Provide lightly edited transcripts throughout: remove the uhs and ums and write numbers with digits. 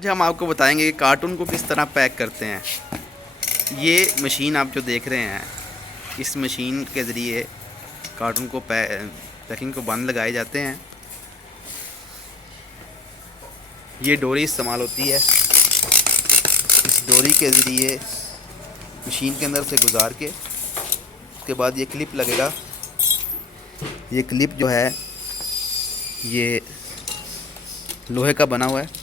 आज हम आपको बताएंगे कि कार्टून को किस तरह पैक करते हैं। ये मशीन आप जो देख रहे हैं, इस मशीन के ज़रिए कार्टून को पैकिंग को बंद लगाए जाते हैं। ये डोरी इस्तेमाल होती है। इस डोरी के ज़रिए मशीन के अंदर से गुजार के उसके बाद ये क्लिप लगेगा। ये क्लिप जो है ये लोहे का बना हुआ है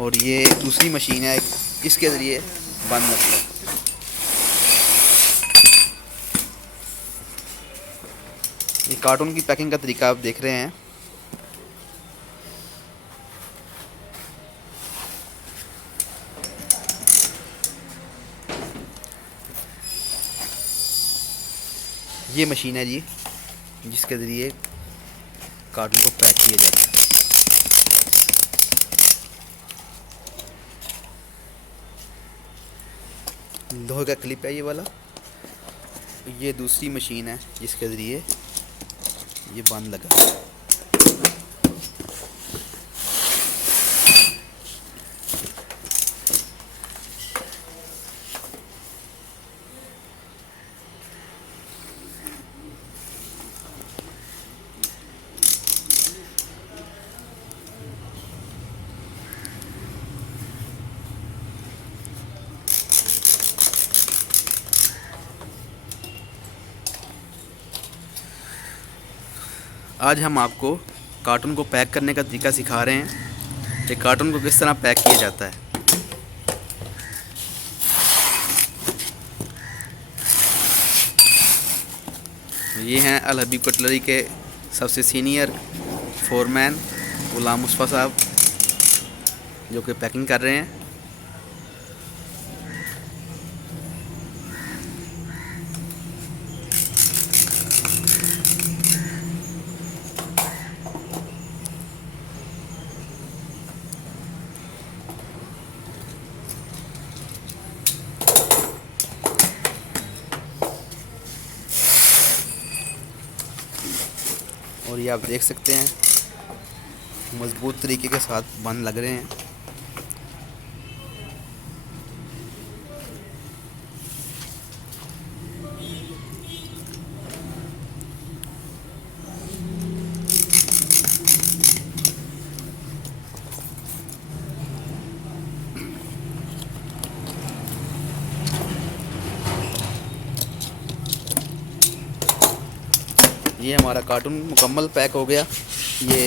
और ये दूसरी मशीन है, इसके ज़रिए बंद लगता है। ये कार्टून की पैकिंग का तरीका आप देख रहे हैं। ये मशीन है जी, जिसके ज़रिए कार्टून को पैक किया जाता है। लोहे का क्लिप है ये वाला। ये दूसरी मशीन है जिसके ज़रिए ये बंद लगा। आज हम आपको कार्टून को पैक करने का तरीका सिखा रहे हैं कि कार्टून को किस तरह पैक किया जाता है। ये हैं अल हबीब कटलरी के सबसे सीनियर फोरमैन गुलाम मुस्तफ़ा साहब, जो कि पैकिंग कर रहे हैं। और ये आप देख सकते हैं मज़बूत तरीके के साथ बंद लग रहे हैं। ये हमारा कार्टून मुकम्मल पैक हो गया। ये